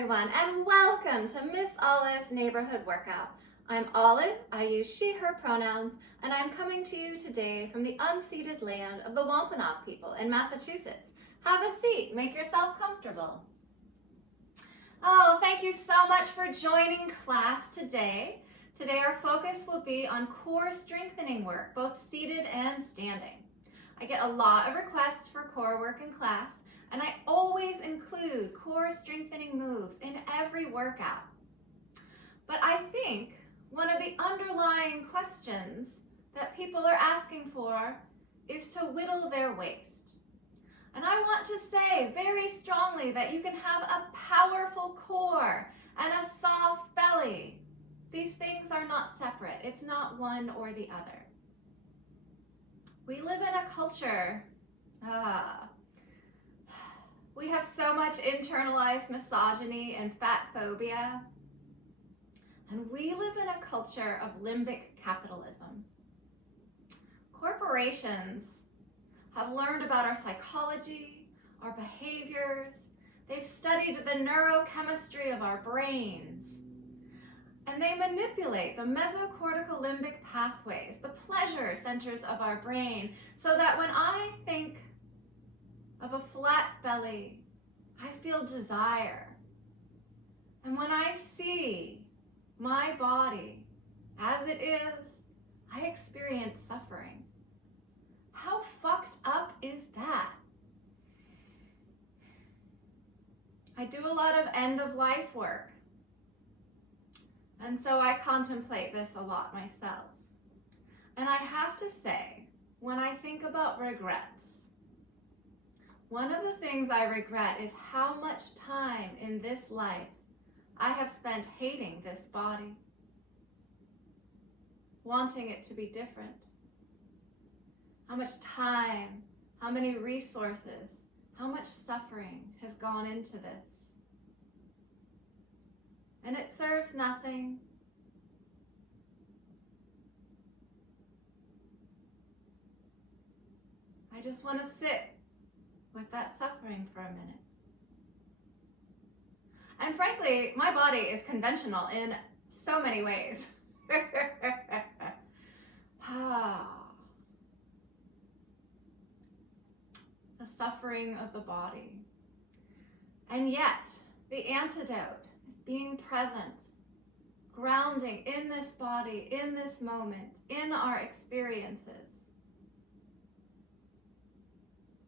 everyone, and welcome to Miss Olive's Neighborhood Workout. I'm Olive, I use she, her pronouns, and I'm coming to you today from the unceded land of the Wampanoag people in Massachusetts. Have a seat, make yourself comfortable. Oh, thank you so much for joining class today. Today our focus will be on core strengthening work, both seated and standing. I get a lot of requests for core work in class, and I always include core strengthening moves in every workout. But I think one of the underlying questions that people are asking for is to whittle their waist. And I want to say very strongly that you can have a powerful core and a soft belly. These things are not separate. It's not one or the other. We live in a culture, we have so much internalized misogyny and fatfobia. And we live in a culture of limbic capitalism. Corporations have learned about our psychology, our behaviors. They've studied the neurochemistry of our brains. And they manipulate the mesocortical limbic pathways, the pleasure centers of our brain, so that when I think of a flat belly, I feel desire. And when I see my body as it is, I experience suffering. How fucked up is that? I do a lot of end-of-life work, and so I contemplate this a lot myself. And I have to say, when I think about regrets, one of the things I regret is how much time in this life I have spent hating this body, wanting it to be different. How much time, how many resources, how much suffering has gone into this. And it serves nothing. I just want to sit with that suffering for a minute. And frankly, my body is conventional in so many ways. The suffering of the body. And yet, the antidote is being present, grounding in this body, in this moment, in our experiences.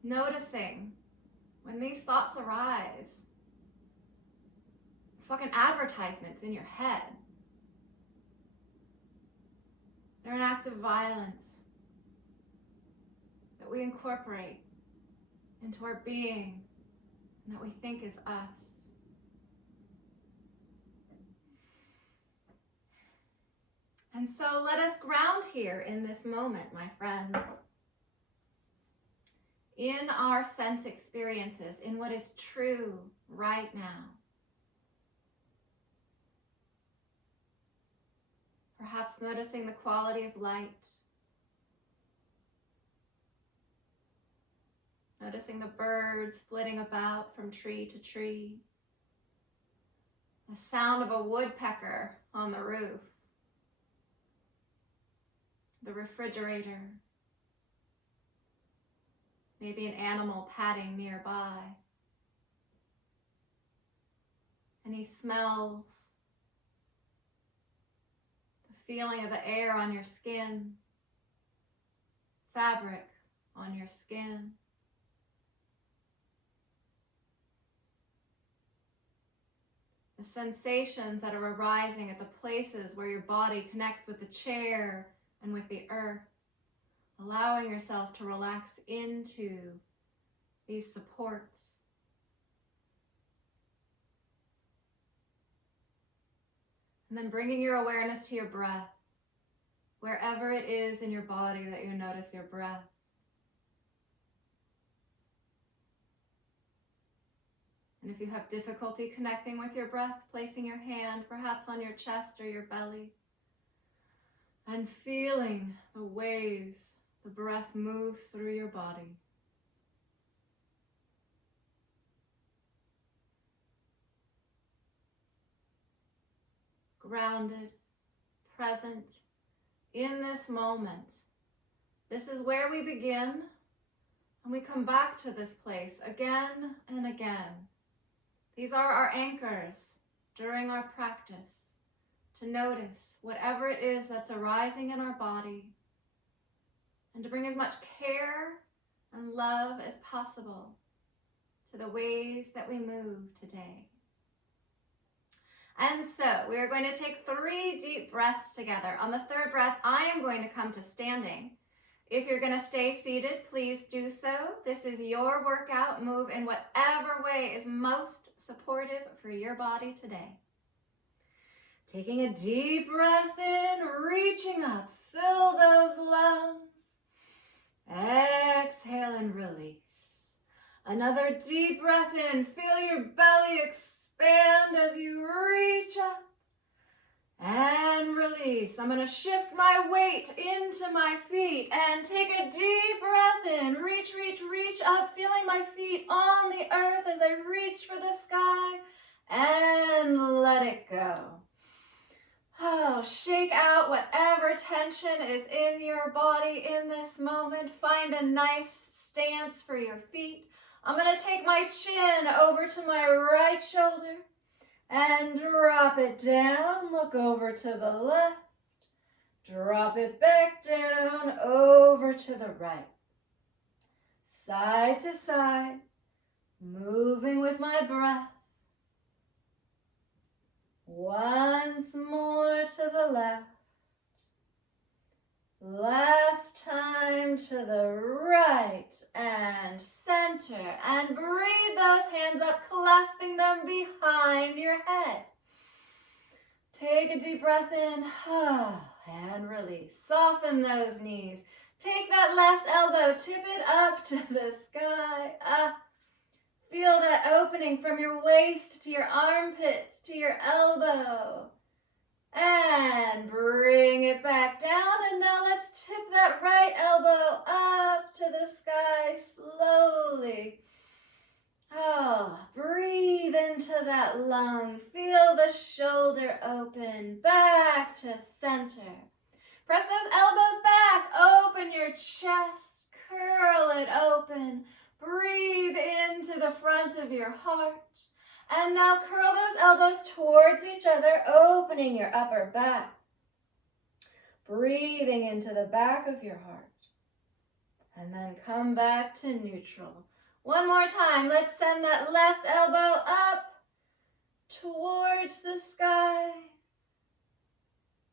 Noticing when these thoughts arise, fucking advertisements in your head. They're an act of violence that we incorporate into our being and that we think is us. And so let us ground here in this moment, my friends. In our sense experiences, in what is true right now. Perhaps noticing the quality of light. Noticing the birds flitting about from tree to tree. The sound of a woodpecker on the roof. The refrigerator. Maybe an animal padding nearby. Any smells. The feeling of the air on your skin. Fabric on your skin. The sensations that are arising at the places where your body connects with the chair and with the earth. Allowing yourself to relax into these supports. And then bringing your awareness to your breath, wherever it is in your body that you notice your breath. And if you have difficulty connecting with your breath, placing your hand perhaps on your chest or your belly, and feeling the ways the breath moves through your body. grounded, present, in this moment. This is where we begin, and we come back to this place again and again. These are our anchors during our practice, to notice whatever it is that's arising in our body, and to bring as much care and love as possible to the ways that we move today. And so we are going to take 3 deep breaths together. On the 3rd breath, I am going to come to standing. If you're going to stay seated, please do so. This is your workout. Move in whatever way is most supportive for your body today. Taking a deep breath in, reaching up, fill those lungs. Exhale and release. Another deep breath in, feel your belly expand as you reach up. And release. I'm going to shift my weight into my feet and take a deep breath in. Reach, reach, reach up, feeling my feet on the earth as I reach for the sky. And let it go. Oh, shake out whatever tension is in your body in this moment. Find a nice stance for your feet. I'm going to take my chin over to my right shoulder and drop it down. Look over to the left. Drop it back down over to the right. Side to side, moving with my breath. Once more to the left. Last time to the right and center, and breathe those hands up, clasping them behind your head. Take a deep breath in and release. Soften those knees. Take that left elbow, tip it up to the sky. Feel that opening from your waist to your armpits to your elbow. And bring it back down, and now let's tip that right elbow up to the sky slowly. Breathe into that lung. Feel the shoulder open, back to center. Press those elbows back, open your chest, curl it open. Breathe into the front of your heart. And now curl those elbows towards each other, opening your upper back. Breathing into the back of your heart. And then come back to neutral. One more time. Let's send that left elbow up towards the sky.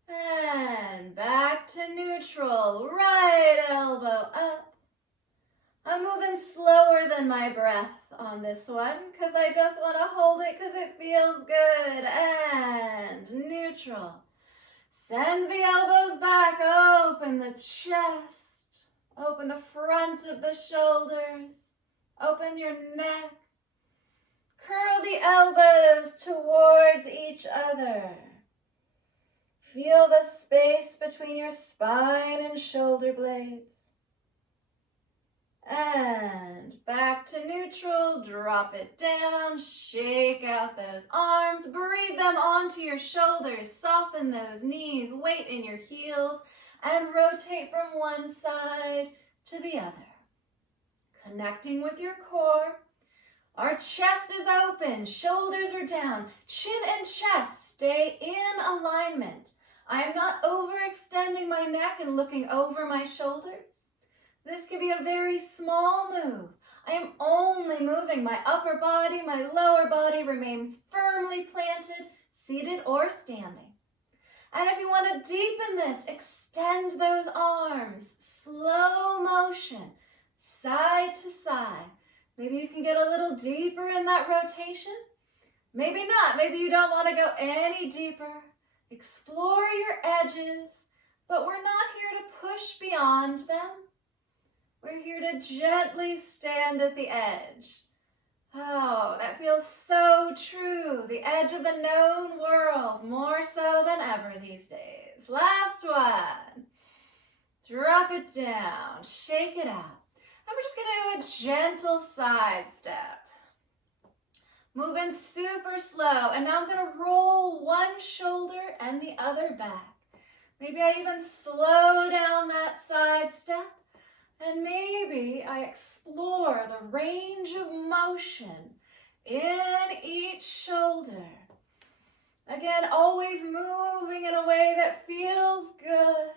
And back to neutral. Right elbow up. I'm moving slower than my breath on this one because I just want to hold it because it feels good. And neutral. Send the elbows back. Open the chest. Open the front of the shoulders. Open your neck. Curl the elbows towards each other. Feel the space between your spine and shoulder blades. And back to neutral, drop it down, shake out those arms, breathe them onto your shoulders, soften those knees, weight in your heels, and rotate from one side to the other. Connecting with your core, our chest is open, shoulders are down, chin and chest stay in alignment. I am not overextending my neck and looking over my shoulders. This can be a very small move. I am only moving my upper body, my lower body remains firmly planted, seated or standing. And if you want to deepen this, extend those arms, slow motion, side to side. Maybe you can get a little deeper in that rotation. Maybe not. Maybe you don't want to go any deeper. Explore your edges, but we're not here to push beyond them. We're here to gently stand at the edge. Oh, that feels so true. The edge of the known world, more so than ever these days. Last one. Drop it down, shake it out. And we're just going to do a gentle side step. Moving super slow. And now I'm gonna roll one shoulder and the other back. Maybe I even slow down that side step. And maybe I explore the range of motion in each shoulder. Again, always moving in a way that feels good.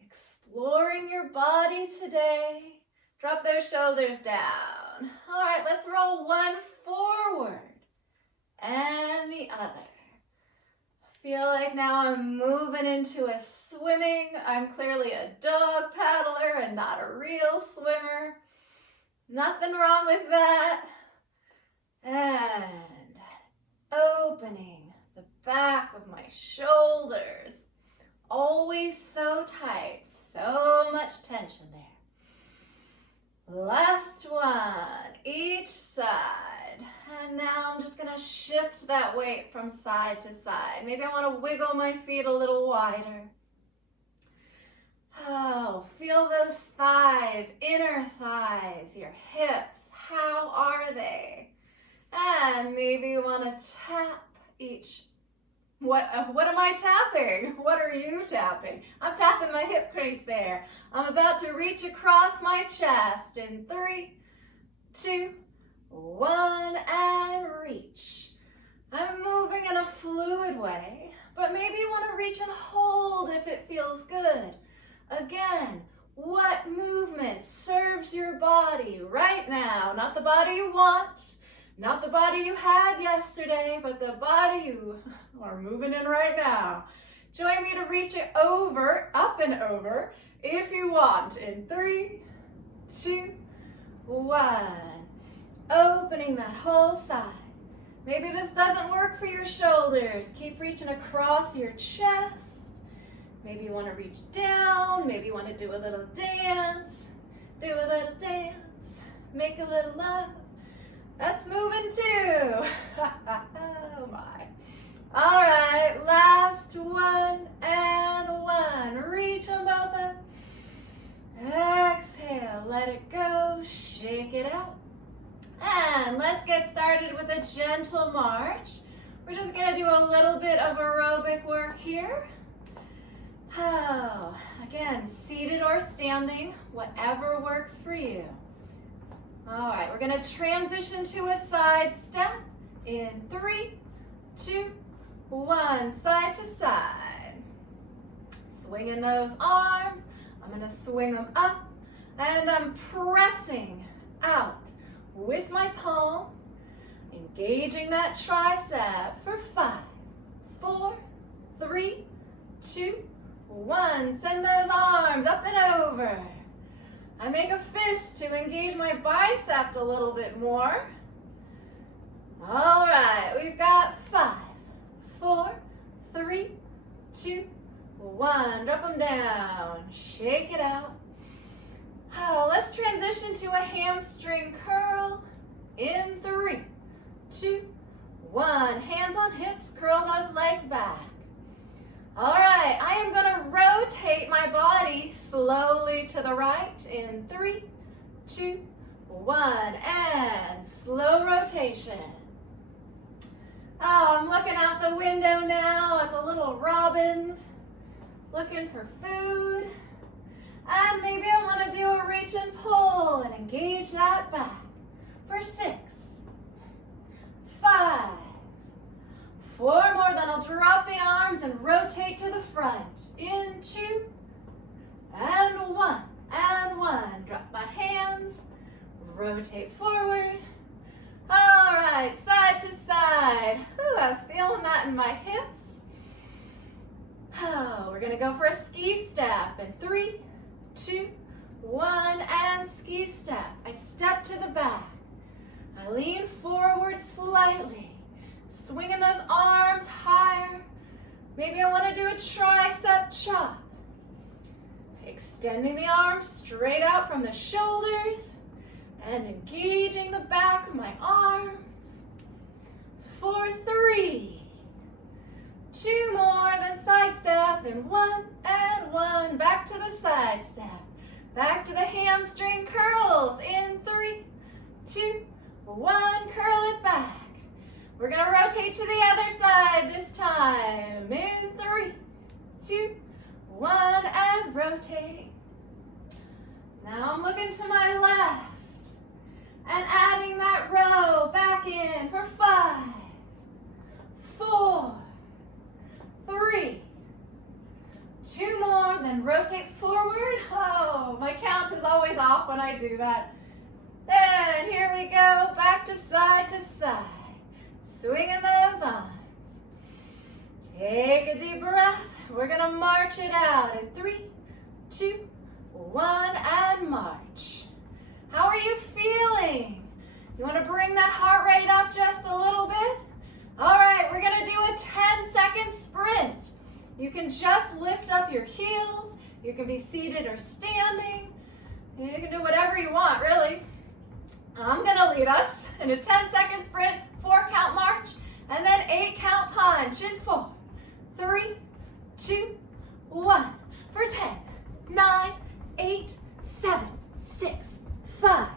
Exploring your body today. Drop those shoulders down. All right, let's roll one forward and the other. Feel like now I'm moving into a swimming. I'm clearly a dog paddler and not a real swimmer. Nothing wrong with that. And opening the back of my shoulders. Always so tight, so much tension there. Last one, each side. And now I'm just gonna shift that weight from side to side. Maybe I wanna wiggle my feet a little wider. Oh, feel those thighs, inner thighs, your hips. How are they? And maybe you wanna tap each. What am I tapping? What are you tapping? I'm tapping my hip crease there. I'm about to reach across my chest in 3, 2, 1, and reach. I'm moving in a fluid way, but maybe you want to reach and hold if it feels good. Again, what movement serves your body right now? Not the body you want, not the body you had yesterday, but the body you are moving in right now. Join me to reach it over, up and over, if you want. In 3, 2, 1. Opening that whole side. Maybe this doesn't work for your shoulders. Keep reaching across your chest. Maybe you want to reach down. Maybe you want to do a little dance. Do a little dance. Make a little love. That's moving too. Oh my. All right, last one and one. Reach them both up. Exhale, let it go. Shake it out. And let's get started with a gentle march. We're just gonna do a little bit of aerobic work here. Oh, again, seated or standing, whatever works for you. All right, we're gonna transition to a side step in 3, 2, 1, side to side. Swinging those arms. I'm gonna swing them up and I'm pressing out with my palm, engaging that tricep for 5, 4, 3, 2, 1. Send those arms up and over. I make a fist to engage my bicep a little bit more. All right, we've got 5, 4, 3, 2, 1. Drop them down. Shake it out. Oh, let's transition to a hamstring curl in 3, 2, 1. Hands on hips, curl those legs back. All right, I am going to rotate my body slowly to the right in 3, 2, 1, and slow rotation. Oh, I'm looking out the window now at the little robins, looking for food. And maybe I want to do a reach and pull and engage that back for 6, 5, 4 more. Then I'll drop the arms and rotate to the front in 2 and 1 and 1. Drop my hands, rotate forward. All right, side to side. Ooh, I was feeling that in my hips. Oh, we're gonna go for a ski step in 3, 2, 1, and ski step. I step to the back. I lean forward slightly, swinging those arms higher. Maybe I want to do a tricep chop. Extending the arms straight out from the shoulders and engaging the back of my arms. For 3, 2 more, then side step, and 1 and 1. Back to the side step. Back to the hamstring curls in 3, 2, 1. Curl it back. rotate to the other side this time. In 3, 2, 1, and rotate. Now I'm looking to my left and adding that row back in for 5, 4, 3, 2 more, then rotate forward. Oh, my count is always off when I do that. And here we go, back to side, swinging those arms. Take a deep breath. We're gonna march it out in 3, 2, 1, and march. How are you feeling? You wanna bring that heart rate up just a little bit? All right, we're gonna do a 10-second sprint. You can just lift up your heels. You can be seated or standing. You can do whatever you want, really. I'm gonna lead us in a 10-second sprint, 4-count march, and then 8-count punch in 4, 3, 2, 1, for 10, 9, 8, 7, 6, 5,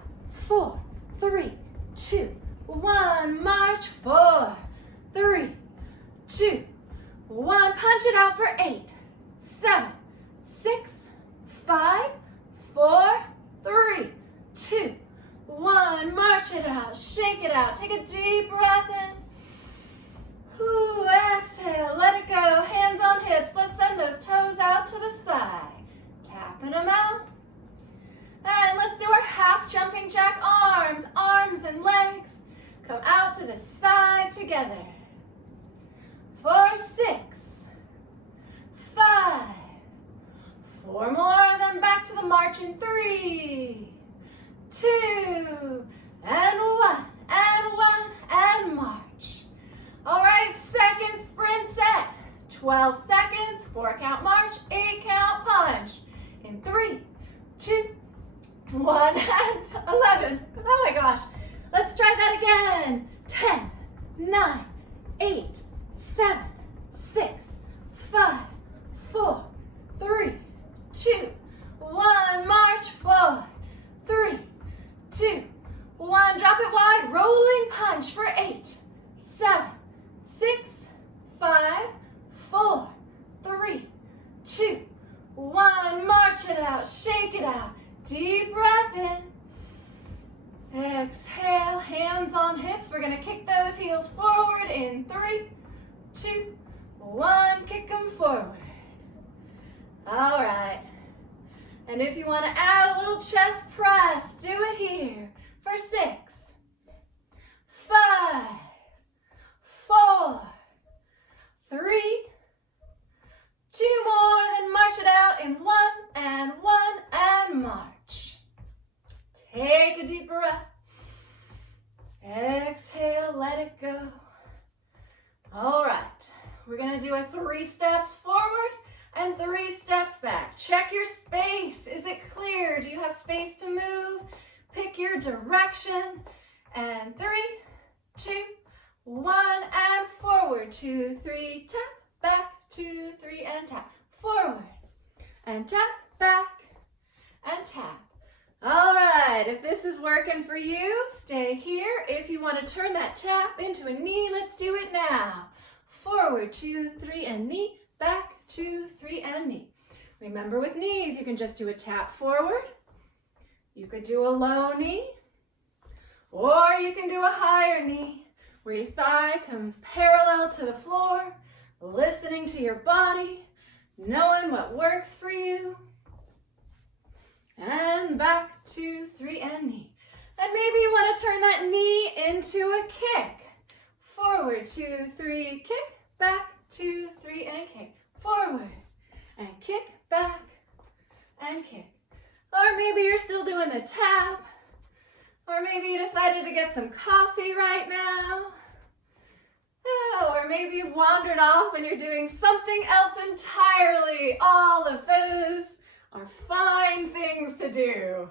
4, 3, 2, 1, march, 4, 3, 2, 1, punch it out for 8, 7, 6, 5, 4, 3, 2, 1, march it out, shake it out, take a deep breath in. Ooh, exhale, let it go, hands on hips, let's send those toes out to the side, tapping them out. And let's do our half jumping jack arms and legs, come out to the side together. 4, 6, 5, 4 more, then back to the march in 3, 2, and 1, and march. All right, second sprint set. 12 seconds, 4-count march, 8-count punch. In 3, 2, 1, and 11. Oh my gosh. Let's try that again. 10, 9, 8, 7, 6, 5, 4, 3, 2, 1, march, 4, 3, 2, 1, drop it wide, rolling punch for 8, 7, 6, 5, 4, 3, 2, 1, march it out, shake it out, deep breath in. Exhale, hands on hips. We're gonna kick those heels forward in 3, 2, 1, kick them forward. All right. And if you want to add a little chest press, do it here for 6, 5, 4, 3, 2 more, then march it out in 1, and march. Take a deep breath. Exhale, let it go. All right, we're gonna do a 3 steps forward and 3 steps back. Check your space. Is it clear? Do you have space to move? Pick your direction. And 3, 2, 1, and forward. 2, 3, tap, back, 2, 3, and tap. Forward, and tap, back, and tap. All right, if this is working for you, stay here. If you want to turn that tap into a knee, let's do it now. Forward, 2, 3, and knee, back, 2, 3, and knee. Remember, with knees, you can just do a tap forward. You could do a low knee, or you can do a higher knee, where your thigh comes parallel to the floor, listening to your body, knowing what works for you. And back, 2, 3, and knee. And maybe you want to turn that knee into a kick. Forward, 2, 3, kick, back, 2, 3, and kick. Forward, and kick, back, and kick. Or maybe you're still doing the tap. Or maybe you decided to get some coffee right now. Oh, or maybe you've wandered off and you're doing something else entirely. All of those are fine things to do.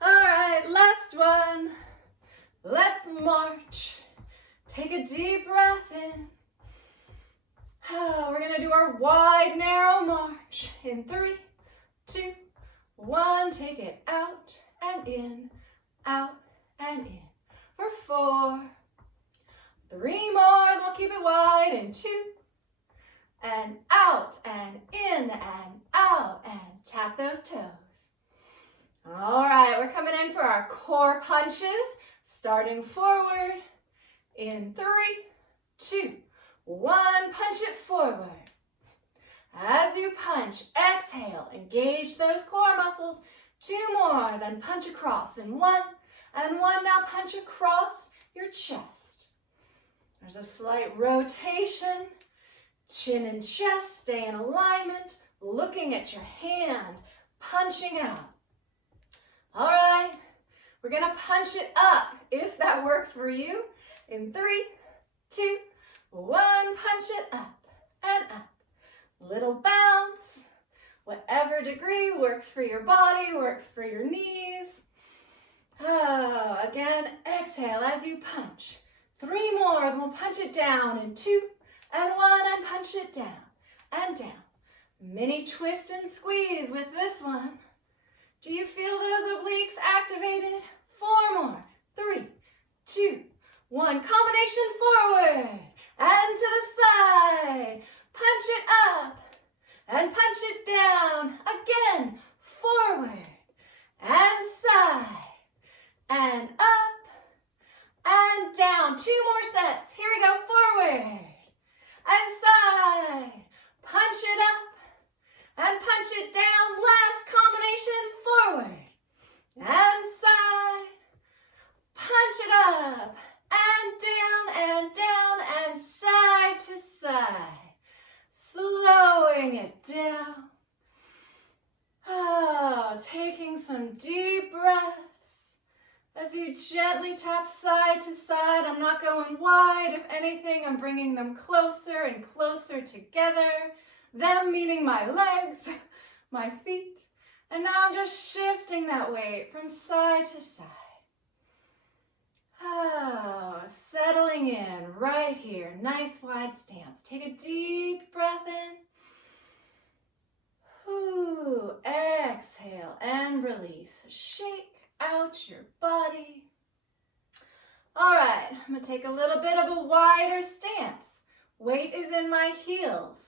All right, last one. Let's march. Take a deep breath in. Oh, we're gonna do our wide, narrow march. In 3, 2, 1, take it out and in, out and in. For 4, 3 more, and we'll keep it wide, and 2, and out, and in, and out, and tap those toes. All right, we're coming in for our core punches, starting forward, in 3, 2, 1, punch it forward. As you punch, exhale, engage those core muscles. 2 more, then punch across in 1, and 1, now punch across your chest. There's a slight rotation, chin and chest, stay in alignment, looking at your hand, punching out. All right, we're gonna punch it up, if that works for you. In 3, 2, 1, punch it up and up. Little bounce, whatever degree works for your body, works for your knees. Oh, again, exhale as you punch. 3 more, then we'll punch it down in 2, and 1, and punch it down and down. Mini twist and squeeze with this one. Do you feel those obliques activated? 4 more, 3, 2, 1, combination forward and to the side. Punch it up and punch it down. Again, forward and side and up and down. 2 more sets. Here we go, forward and side. Punch it up and punch it down. Last combination, forward and side. Punch it up and down and side to side. Slowing it down. Oh, taking some deep breaths as you gently tap side to side. I'm not going wide. If anything, I'm bringing them closer and closer together. Them meaning my legs, my feet. And now I'm just shifting that weight from side to side. Oh, settling in right here. Nice wide stance. Take a deep breath in. Ooh, exhale and release. Shake out your body. All right, I'm going to take a little bit of a wider stance. Weight is in my heels.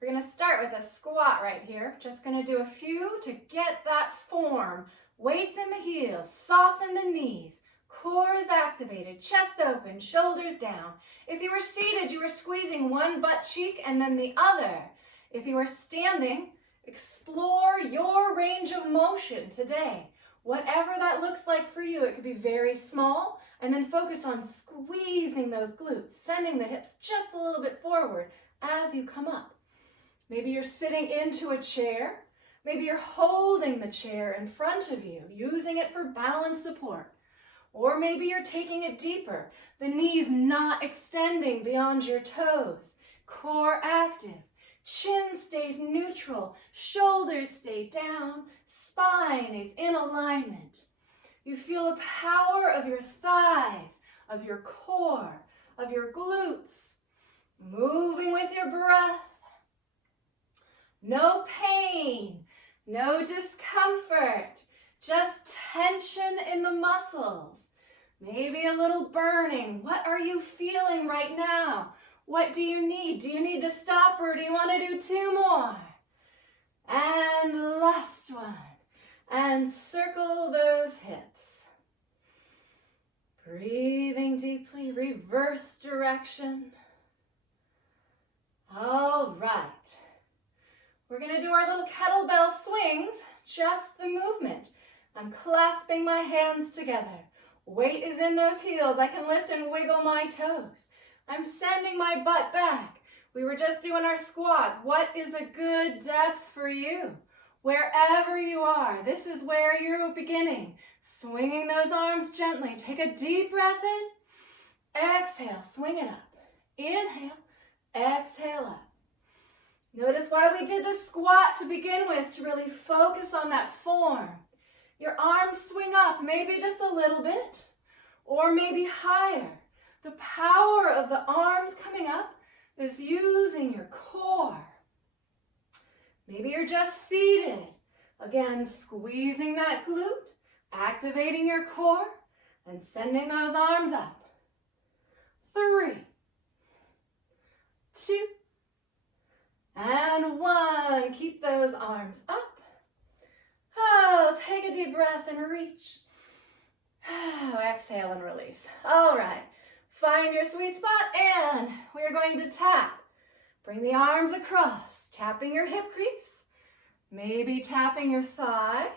We're going to start with a squat right here. Just going to do a few to get that form. Weights in the heels. Soften the knees. Core is activated, chest open, shoulders down. If you were seated, you were squeezing one butt cheek and then the other. If you are standing, explore your range of motion today. Whatever that looks like for you, it could be very small, and then focus on squeezing those glutes, sending the hips just a little bit forward as you come up. Maybe you're sitting into a chair. Maybe you're holding the chair in front of you, using it for balance support. Or maybe you're taking it deeper, the knees not extending beyond your toes, core active, chin stays neutral, shoulders stay down, spine is in alignment. You feel the power of your thighs, of your core, of your glutes, moving with your breath. No pain, no discomfort, just tension in the muscles. Maybe a little burning. What are you feeling right now? What do you need? Do you need to stop or do you want to do 2 more? And last one. And circle those hips. Breathing deeply, reverse direction. All right. We're going to do our little kettlebell swings, just the movement. I'm clasping my hands together. Weight is in those heels. I can lift and wiggle my toes. I'm sending my butt back. We were just doing our squat. What is a good depth for you? Wherever you are, this is where you're beginning. Swinging those arms gently. Take a deep breath in. Exhale, swing it up. Inhale, exhale up. Notice why we did the squat to begin with, to really focus on that form. Your arms swing up, maybe just a little bit, or maybe higher. The power of the arms coming up is using your core. Maybe you're just seated. Again, squeezing that glute, activating your core, and sending those arms up. 3, 2, and 1. Keep those arms up. Oh, take a deep breath and reach. Oh, exhale and release. All right, find your sweet spot and we're going to tap. Bring the arms across, tapping your hip crease, maybe tapping your thigh,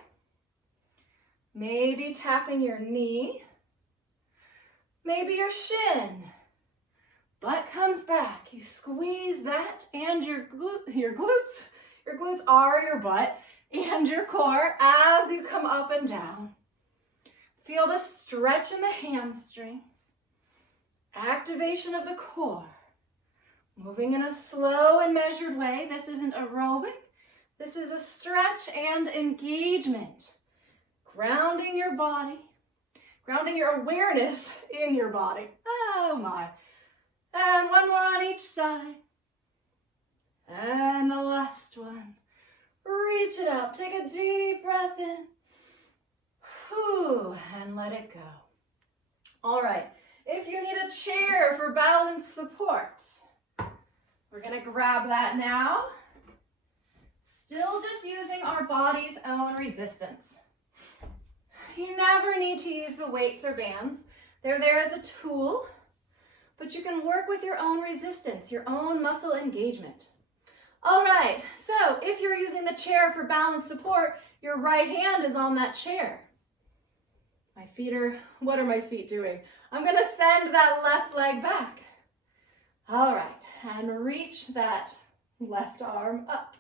maybe tapping your knee, maybe your shin. Butt comes back. You squeeze that and your glutes. Your glutes are your butt and your core as you come up and down. Feel the stretch in the hamstrings. Activation of the core. Moving in a slow and measured way. This isn't aerobic. This is a stretch and engagement. Grounding your body. Grounding your awareness in your body. Oh my. And one more on each side. And the last one. Reach it up. Take a deep breath in. Whew, and let it go. All right. If you need a chair for balance support, we're going to grab that now. Still just using our body's own resistance. You never need to use the weights or bands. They're there as a tool. But you can work with your own resistance, your own muscle engagement. All right, so if you're using the chair for balance support, your right hand is on that chair. What are my feet doing? I'm gonna send that left leg back. All right, and reach that left arm up.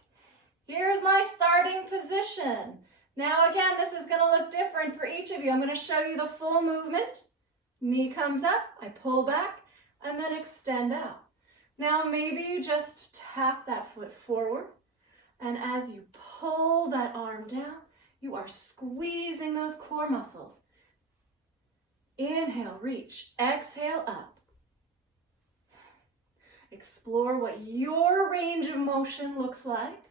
Here's my starting position. Now again, this is gonna look different for each of you. I'm gonna show you the full movement. Knee comes up, I pull back, and then extend out. Now maybe you just tap that foot forward, and as you pull that arm down, you are squeezing those core muscles. Inhale, reach. Exhale, up. Explore what your range of motion looks like.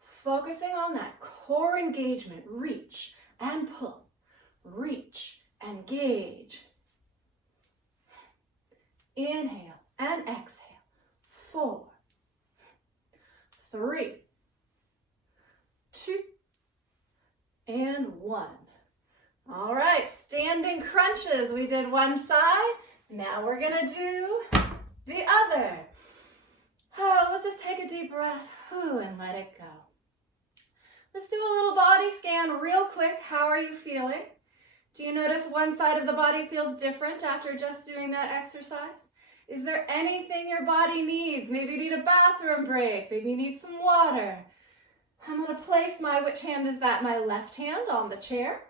Focusing on that core engagement. Reach and pull. Reach, engage. Inhale and exhale. 4, 3, 2, and 1. All right, standing crunches. We did one side. Now we're gonna do the other. Oh, let's just take a deep breath and let it go. Let's do a little body scan real quick. How are you feeling? Do you notice one side of the body feels different after just doing that exercise? Is there anything your body needs? Maybe you need a bathroom break. Maybe you need some water. I'm going to place which hand is that? My left hand on the chair.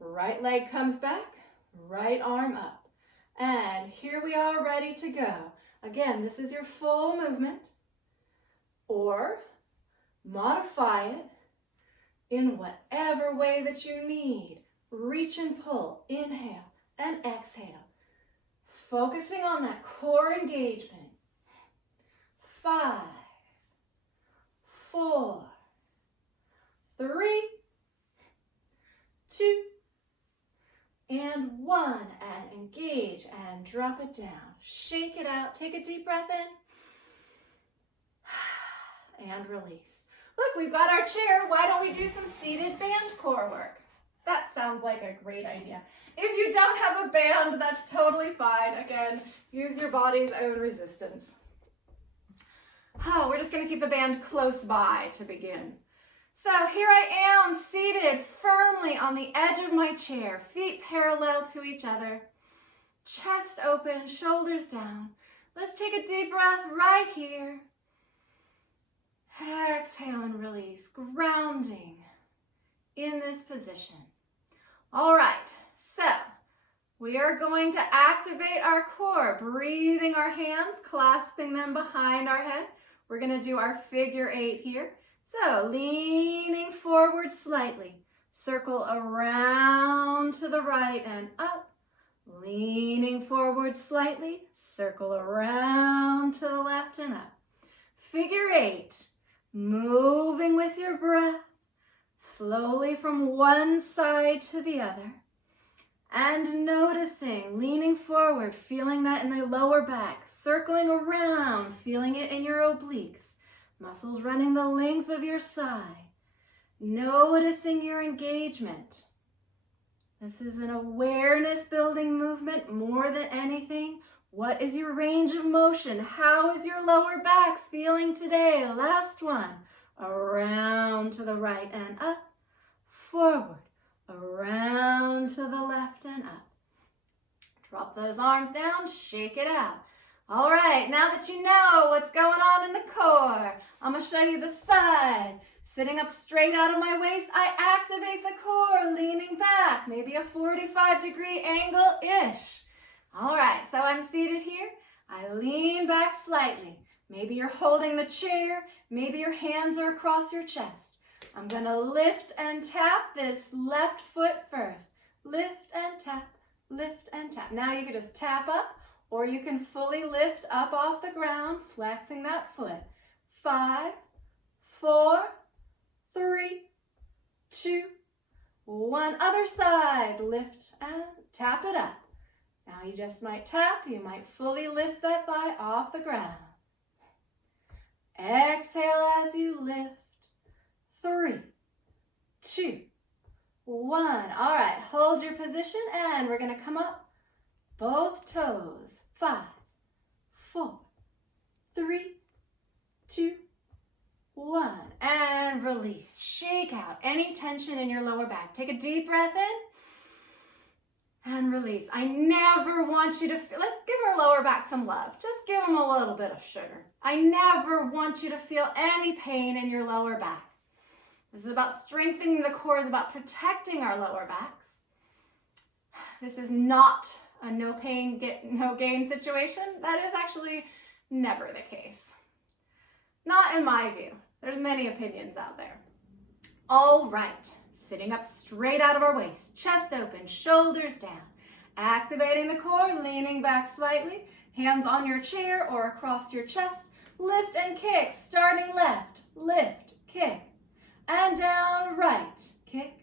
Right leg comes back. Right arm up. And here we are ready to go. Again, this is your full movement. Or modify it in whatever way that you need. Reach and pull. Inhale and exhale. Focusing on that core engagement. 5, 4, 3, 2, and 1. And engage and drop it down. Shake it out. Take a deep breath in. And release. Look, we've got our chair. Why don't we do some seated band core work? That sounds like a great idea. If you don't have a band, that's totally fine. Again, use your body's own resistance. Oh, we're just going to keep the band close by to begin. So here I am, seated firmly on the edge of my chair, feet parallel to each other, chest open, shoulders down. Let's take a deep breath right here. Exhale and release, grounding in this position. All right, so we are going to activate our core, breathing our hands, clasping them behind our head. We're going to do our figure 8 here. So leaning forward slightly, circle around to the right and up. Leaning forward slightly, circle around to the left and up. Figure 8, moving with your breath, slowly from one side to the other. And noticing, leaning forward, feeling that in the lower back, circling around, feeling it in your obliques, muscles running the length of your side. Noticing your engagement. This is an awareness building movement more than anything. What is your range of motion? How is your lower back feeling today? Last one. Around to the right and up, forward, around to the left and up. Drop those arms down, shake it out. All right, now that you know what's going on in the core, I'm gonna show you the side. Sitting up straight out of my waist, I activate the core, leaning back, maybe a 45-degree angle-ish. All right, so I'm seated here. I lean back slightly. Maybe you're holding the chair. Maybe your hands are across your chest. I'm gonna lift and tap this left foot first. Lift and tap, lift and tap. Now you can just tap up, or you can fully lift up off the ground, flexing that foot. 5, 4, 3, 2, 1. Other side, lift and tap it up. Now you just might tap, you might fully lift that thigh off the ground. Exhale as you lift. 3, 2, 1. All right, hold your position and we're gonna come up both toes. 5, 4, 3, 2, 1. And release. Shake out any tension in your lower back. Take a deep breath in and release. I never want you to feel, let's give our lower back some love. Just give them a little bit of sugar. I never want you to feel any pain in your lower back. This is about strengthening the core, it's about protecting our lower backs. This is not a no pain, no gain situation. That is actually never the case. Not in my view. There's many opinions out there. All right, sitting up straight out of our waist, chest open, shoulders down. Activating the core, leaning back slightly, hands on your chair or across your chest. Lift and kick, starting left, lift, kick, and down, right, kick,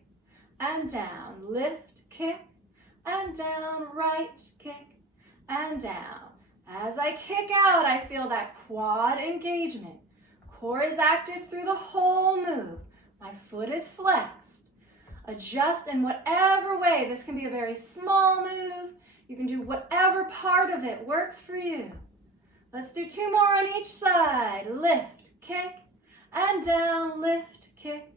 and down, lift, kick, and down, right, kick, and down. As I kick out, I feel that quad engagement. Core is active through the whole move. My foot is flexed. Adjust in whatever way. This can be a very small move. You can do whatever part of it works for you. Let's do 2 more on each side. Lift, kick, and down, lift, kick,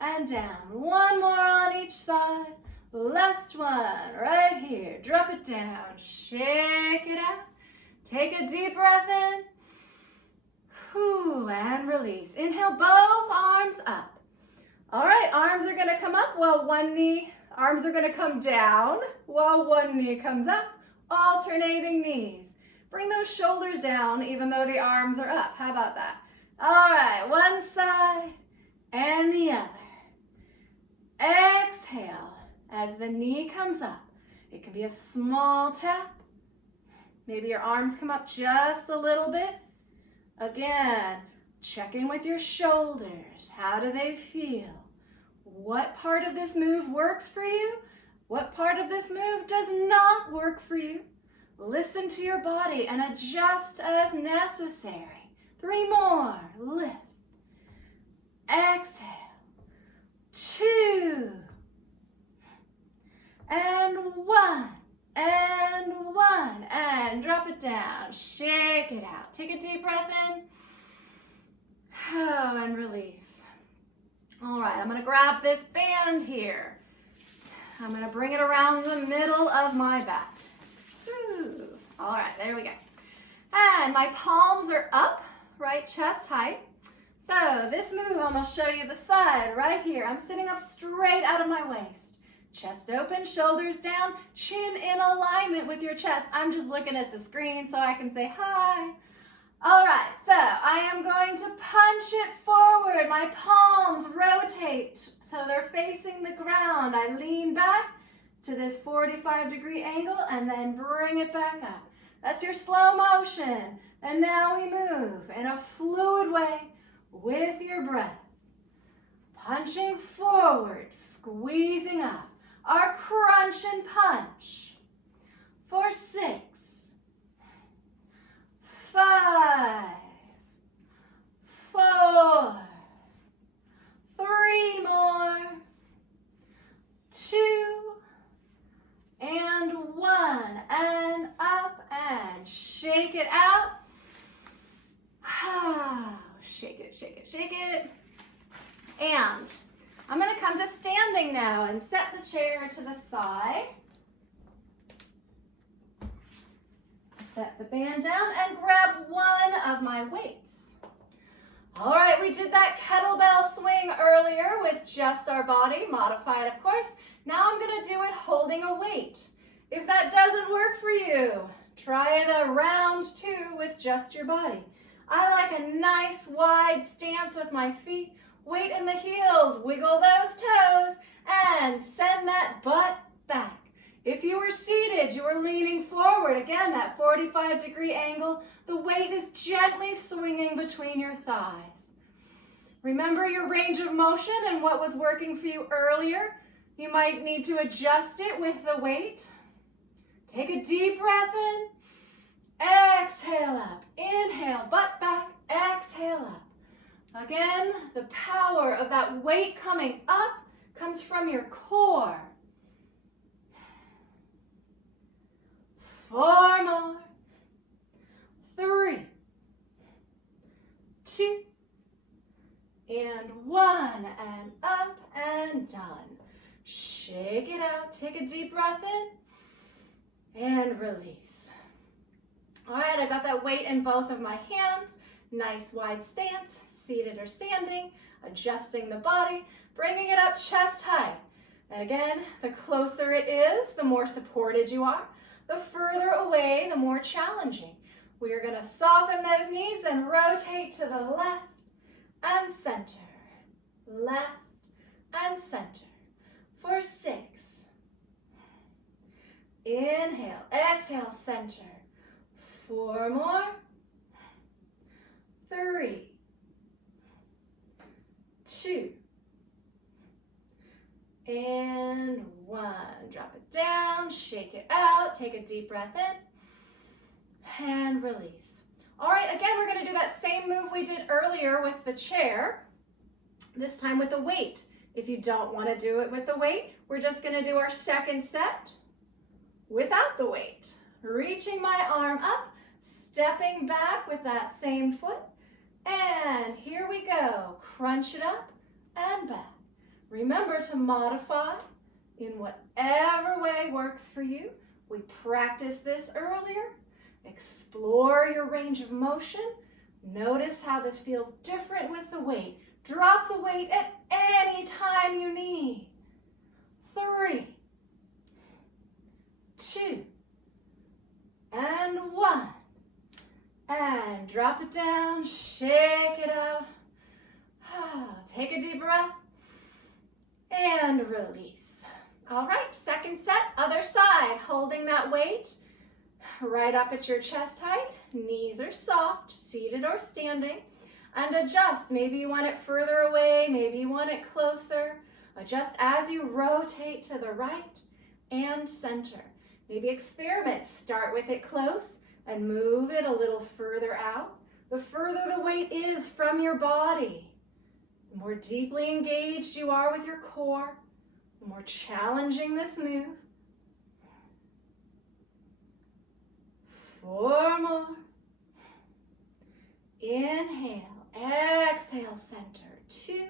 and down. 1 more on each side. Last one, right here. Drop it down, shake it out. Take a deep breath in. And release. Inhale, both arms up. All right, arms are gonna come up while arms are gonna come down while one knee comes up. Alternating knees. Bring those shoulders down even though the arms are up. How about that? All right, one side and the other. Exhale as the knee comes up. It can be a small tap. Maybe your arms come up just a little bit. Again, check in with your shoulders. How do they feel? What part of this move works for you? What part of this move does not work for you? Listen to your body and adjust as necessary. 3 more. Lift. Exhale. 2. And 1. And 1. And drop it down. Shake it out. Take a deep breath in. And release. All right, I'm going to grab this band here. I'm going to bring it around the middle of my back. Ooh. All right, there we go. And my palms are up, right chest height. So this move, I'm going to show you the side right here. I'm sitting up straight out of my waist. Chest open, shoulders down, chin in alignment with your chest. I'm just looking at the screen so I can say hi. All right, so I am going to punch it forward. My palms rotate so they're facing the ground. I lean back to this 45-degree angle and then bring it back up. That's your slow motion. And now we move in a fluid way with your breath. Punching forward, squeezing up. our crunch and punch. For 6, 5, 4, 3 more, 2, and 1, and up, and shake it out. Shake it, shake it, shake it. And I'm going to come to standing now and set the chair to the side. Set the band down and grab one of my weights. All right, we did that kettlebell swing earlier with just our body, modified of course. Now I'm going to do it holding a weight. If that doesn't work for you, try the round 2 with just your body. I like a nice wide stance with my feet. Weight in the heels, wiggle those toes, and send that butt back. If you were seated, you were leaning forward. Again, that 45-degree angle. The weight is gently swinging between your thighs. Remember your range of motion and what was working for you earlier. You might need to adjust it with the weight. Take a deep breath in. Exhale up. Inhale, butt back. Exhale up. Again, the power of that weight coming up comes from your core. 4 more. 3, 2, and 1, and up and done. Shake it out. Take a deep breath in and release. All right, I got that weight in both of my hands. Nice wide stance, seated or standing, adjusting the body, bringing it up chest height. And again, the closer it is, the more supported you are. The further away, the more challenging. We are going to soften those knees and rotate to the left and center. Left and center. For 6. Inhale, exhale, center. 4 more. 3, 2, and 1. Drop it down, shake it out, take a deep breath in, and release. All right, again, we're going to do that same move we did earlier with the chair, this time with the weight. If you don't want to do it with the weight, we're just going to do our second set without the weight. Reaching my arm up, stepping back with that same foot, and here we go. Crunch it up and back. Remember to modify in whatever way works for you. We practiced this earlier. Explore your range of motion. Notice how this feels different with the weight. Drop the weight at any time you need. 3, 2, and 1. And drop it down, shake it out. Take a deep breath and release. All right, second set, other side, holding that weight right up at your chest height. Knees are soft, seated or standing. And adjust. Maybe you want it further away, maybe you want it closer. Adjust as you rotate to the right and center. Maybe experiment. Start with it close and move it a little further out. The further the weight is from your body, the more deeply engaged you are with your core, the more challenging this move. 4 more. Inhale, exhale, center. 2,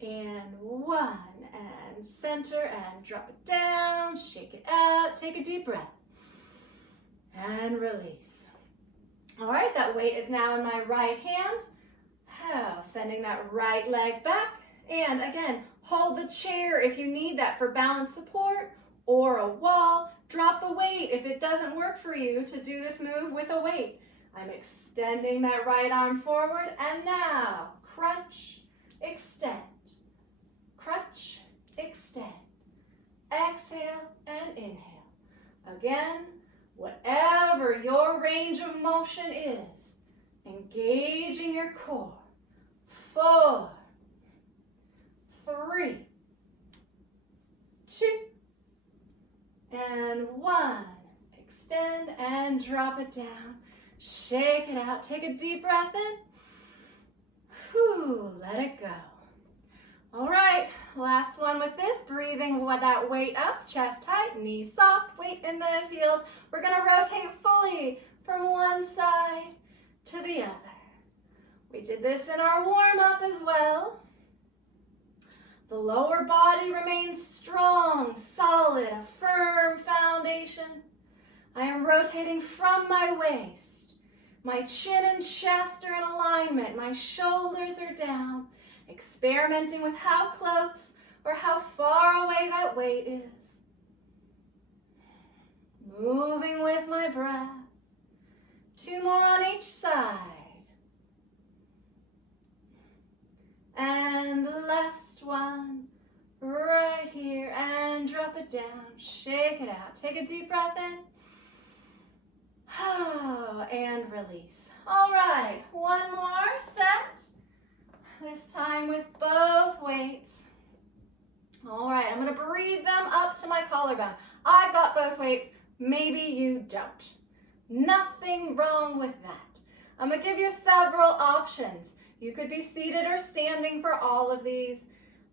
and 1, and center, and drop it down, shake it out, take a deep breath, and release. All right, that weight is now in my right hand. Sending that right leg back. And again, hold the chair if you need that for balance support or a wall. Drop the weight if it doesn't work for you to do this move with a weight. I'm extending that right arm forward. And now, crunch, extend. Crunch, extend. Exhale and inhale. Again, whatever your range of motion is, engaging your core. 4, 3, And 1. Extend and drop it down. Shake it out. Take a deep breath in. Whew, let it go. All right, last one with this. Breathing with that weight up, chest tight, knees soft, weight in those heels. We're gonna rotate fully from one side to the other. We did this in our warm-up as well. The lower body remains strong, solid, a firm foundation. I am rotating from my waist. My chin and chest are in alignment. My shoulders are down, experimenting with how close or how far away that weight is. Moving with my breath. 2 more on each side. And last one, right here, and drop it down, shake it out. Take a deep breath in, and release. All right, one more set, this time with both weights. All right, I'm gonna breathe them up to my collarbone. I've got both weights, maybe you don't. Nothing wrong with that. I'm gonna give you several options. You could be seated or standing for all of these.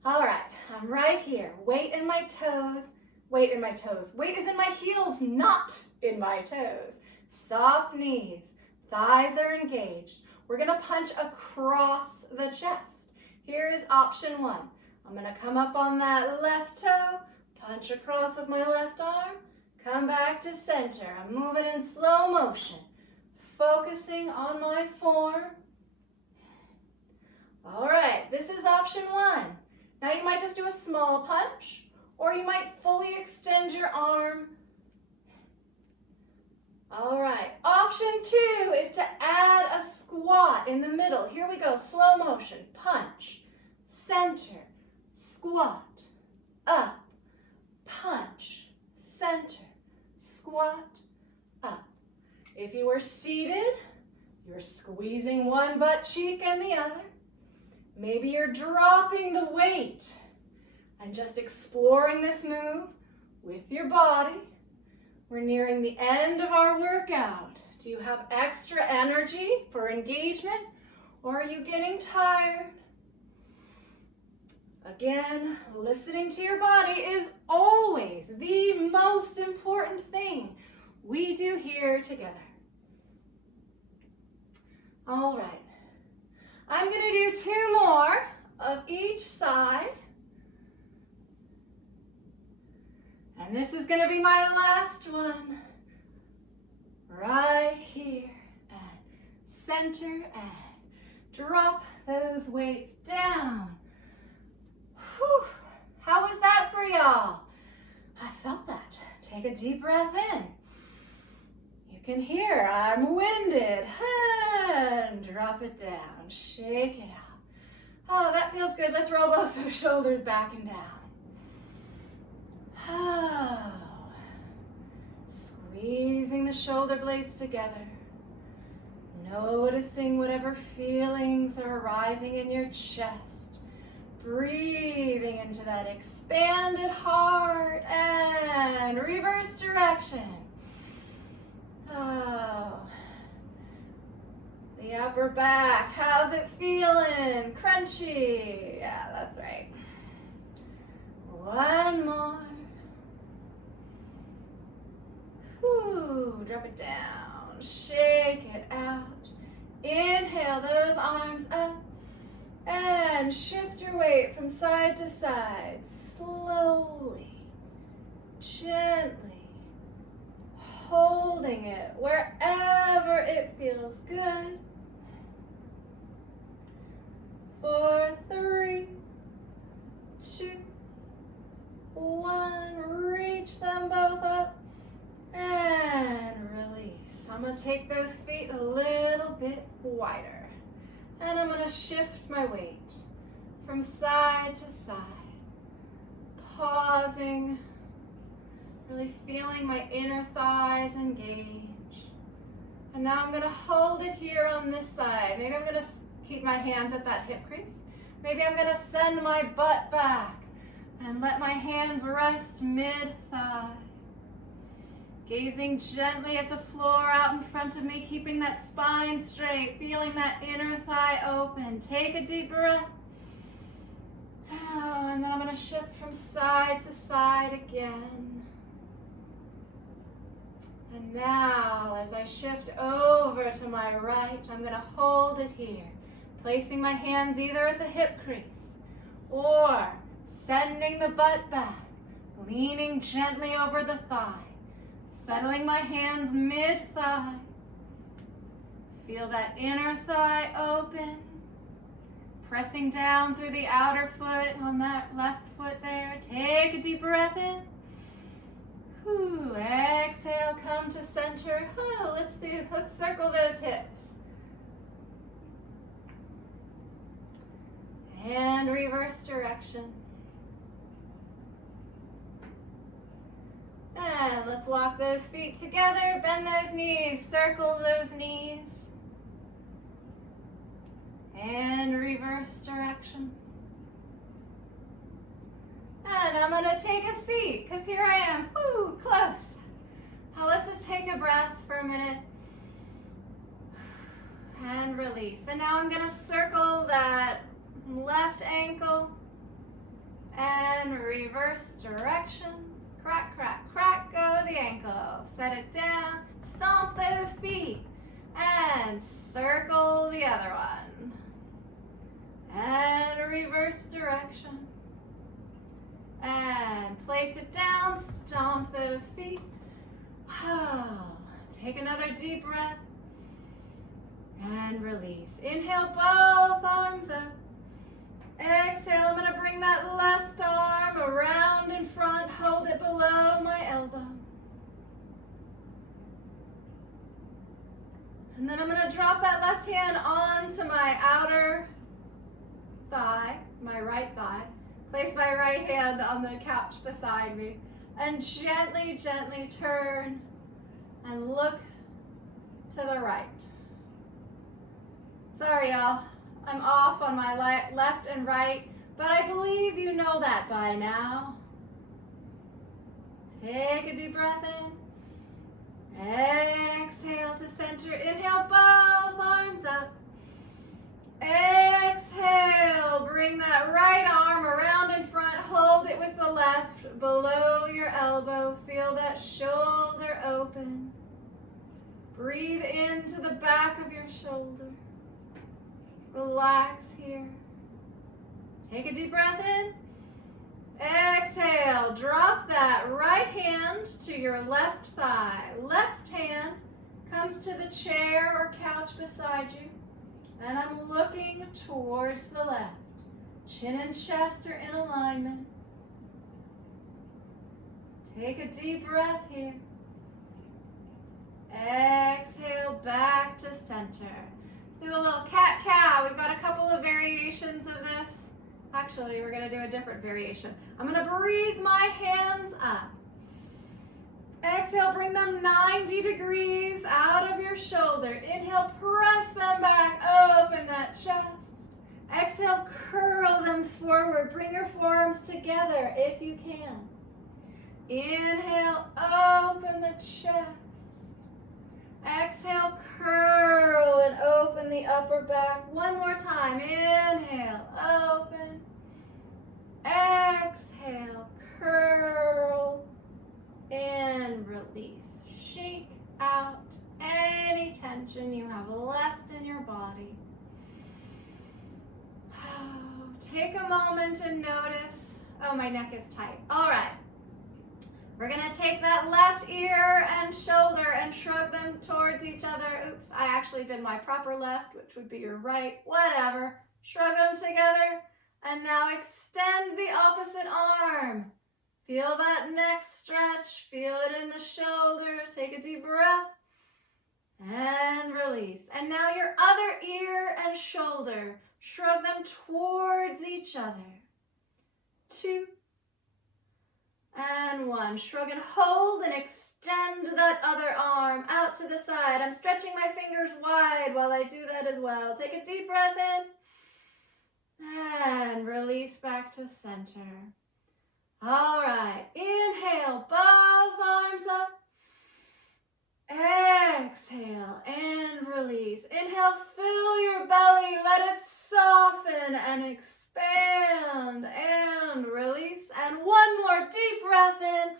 All right, I'm right here. Weight in my toes. Weight in my toes. Weight is in my heels, not in my toes. Soft knees. Thighs are engaged. We're gonna punch across the chest. Here is option 1. I'm gonna come up on that left toe, punch across with my left arm, come back to center. I'm moving in slow motion, focusing on my form. All right, this is option 1. Now you might just do a small punch, or you might fully extend your arm. All right, option 2 is to add a squat in the middle. Here we go, slow motion, punch, center, squat, up, punch, center, squat, up. If you were seated, you're squeezing one butt cheek and the other. Maybe you're dropping the weight and just exploring this move with your body. We're nearing the end of our workout. Do you have extra energy for engagement, or are you getting tired? Again, listening to your body is always the most important thing we do here together. All right. I'm going to do 2 more of each side. And this is going to be my last one. Right here. And center and drop those weights down. Whew. How was that for y'all? I felt that. Take a deep breath in. You can hear I'm winded. And drop it down. Shake it out. Oh, that feels good. Let's roll both those shoulders back and down. Oh. Squeezing the shoulder blades together. Noticing whatever feelings are arising in your chest. Breathing into that expanded heart and reverse direction. Oh. The upper back, how's it feeling? Crunchy. Yeah, that's right. One more. Whew, drop it down. Shake it out. Inhale those arms up. And shift your weight from side to side. Slowly, gently, holding it wherever it feels good. 4, 3, 2, 1. Reach them both up and release. I'm going to take those feet a little bit wider. And I'm going to shift my weight from side to side. Pausing, really feeling my inner thighs engage. And now I'm going to hold it here on this side. Maybe I'm going to keep my hands at that hip crease. Maybe I'm going to send my butt back and let my hands rest mid-thigh. Gazing gently at the floor out in front of me, keeping that spine straight, feeling that inner thigh open. Take a deep breath. And then I'm going to shift from side to side again. And now, as I shift over to my right, I'm going to hold it here, placing my hands either at the hip crease or sending the butt back, leaning gently over the thigh, settling my hands mid-thigh. Feel that inner thigh open, pressing down through the outer foot on that left foot there. Take a deep breath in. Whew, exhale, come to center. Let's circle those hips. And reverse direction. And let's walk those feet together, bend those knees, circle those knees. And reverse direction. And I'm going to take a seat, because here I am, close. Now let's just take a breath for a minute. And release. And now I'm going to circle that left ankle and reverse direction. Crack, crack, crack, go the ankle. Set it down, stomp those feet, and circle the other one. And reverse direction. And place it down, stomp those feet. Take another deep breath. And release. Inhale, both arms up. Exhale, I'm going to bring that left arm around in front. Hold it below my elbow. And then I'm going to drop that left hand onto my outer thigh, my right thigh. Place my right hand on the couch beside me. And gently, gently turn and look to the right. Sorry, y'all. I'm off on my left and right, but I believe you know that by now. Take a deep breath in. Exhale to center. Inhale, both arms up. Exhale, bring that right arm around in front. Hold it with the left below your elbow. Feel that shoulder open. Breathe into the back of your shoulder. Relax here. Take a deep breath in. Exhale. Drop that right hand to your left thigh. Left hand comes to the chair or couch beside you. And I'm looking towards the left. Chin and chest are in alignment. Take a deep breath here. Exhale back to center. Do a little cat-cow. We've got a couple of variations of this. Actually, we're going to do a different variation. I'm going to breathe my hands up. Exhale, bring them 90 degrees out of your shoulder. Inhale, press them back, open that chest. Exhale, curl them forward. Bring your forearms together if you can. Inhale, open the chest. Exhale, curl and open the upper back. One more time. Inhale, open. Exhale, curl and release. Shake out any tension you have left in your body. Take a moment and notice. Oh, my neck is tight. All right. We're going to take that left ear and shoulder and shrug them towards each other. Oops, I actually did my proper left, which would be your right. Whatever. Shrug them together. And now extend the opposite arm. Feel that neck stretch. Feel it in the shoulder. Take a deep breath. And release. And now your other ear and shoulder. Shrug them towards each other. 2. And 1. Shrug and hold and extend that other arm out to the side. I'm stretching my fingers wide while I do that as well. Take a deep breath in. And release back to center. All right. Inhale, both arms up. Inhale, fill your belly, let it soften and expand, and release. And one more deep breath in.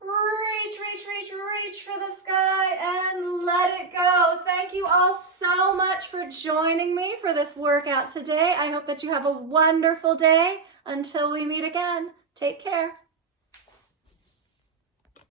Reach, reach, reach, reach for the sky and let it go. Thank you all so much for joining me for this workout today. I hope that you have a wonderful day. Until we meet again, take care.